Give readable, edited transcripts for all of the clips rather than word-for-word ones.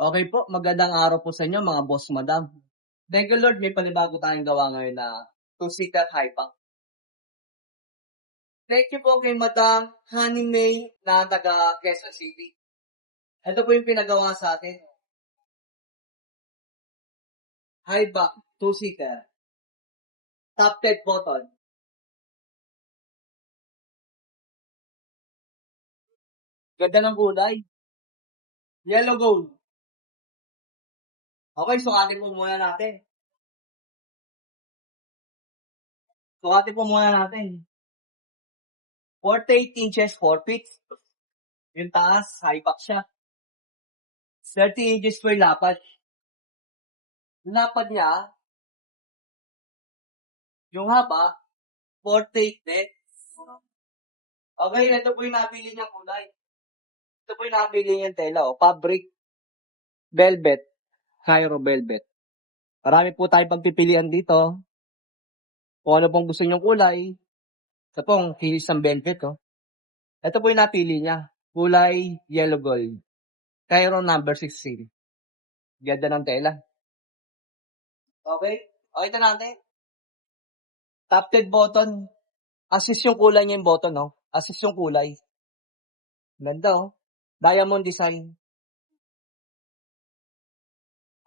Okay po, magandang araw po sa inyo mga boss, madam. Thank you Lord, may panibago tayong gawa ngayon na two-seater high back. Thank you po kay Madam Honey May na taga Quezon City. Ito po yung pinagawa sa atin. High back, two-seater. Top 10 button. Ganda ng kulay. Yellow gold. Okay, sukatin po muna natin. Sukatin po muna natin. 48 inches, 4 feet. Yung taas, high back siya. 30 inches per lapad. Lapad niya, yung haba, 48 din. Okay, ito po yung napili niyang kulay. Ito po yung napili niyang tela, fabric, velvet, Cairo velvet. Marami po tayong pagpipilian dito. Kung ano pong gusto niyong kulay. Ito pong kilis ng velvet, Ito po yung napili niya. Kulay yellow gold. Cairo number 16. Ganda ng tela. Okay? Okay na natin. Top 10 button. Assist yung kulay niya yung button, Assist yung kulay. Ganda, Diamond design.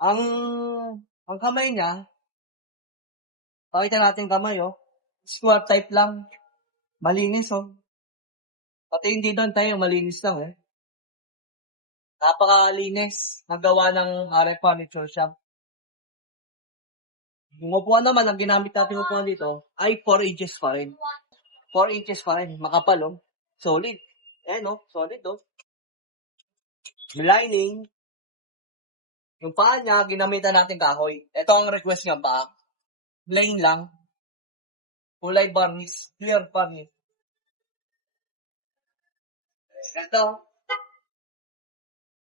Ang kamay niya, pakita natin kamay, Square type lang. Malinis, Pati hindi doon tayo, malinis lang, Napakalinis. Nagawa ng RF Furniture Shop. Yung upuan naman, ang ginamit natin upuan dito, ay 4 inches pa rin. 4 inches pa rin. Makapal, Solid. Solid, May lining. Yung paa niya, ginamitan natin kahoy. Ito ang request nga paa. Plain lang. Kulay varnish. Clear varnish. Ito.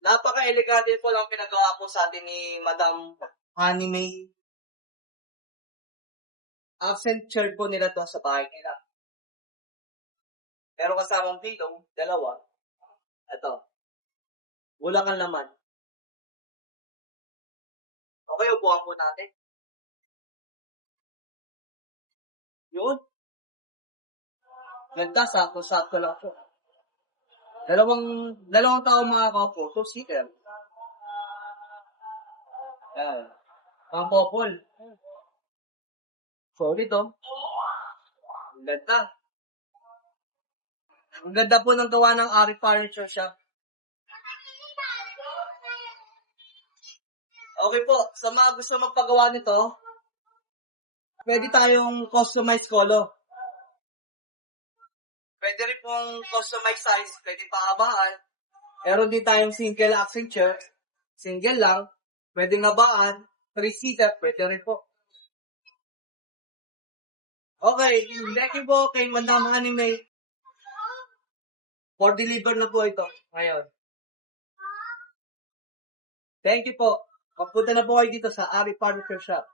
Napaka-elegante po lang pinagawa po sa atin ni Madam Honey May. Accent chair po nila to sa bahay nila. Pero kasamang pillow, dalawa. Ito. Walang ang laman. Okay, upuan po natin. Yun. Ganda, sakto-sakto lang po. Dalawang tao makakaupo. Two-seater. Yan. Ang couple. Solid, Ang ganda. Ang ganda po ng gawa ng Ari Furniture Shop. Okay po, sa mga gusto magpagawa nito, pwede tayong customize color. Pwede rin pong customize size, pwede pahabaan. Meron din tayong single accent chair, single lang, pwede ngabaan, 3-seater, pwede rin po. Okay, thank you po kay Madam Honey May. For deliver na po ito ngayon. Thank you po. Magpunta na po kayo dito sa Ari Furniture Shop.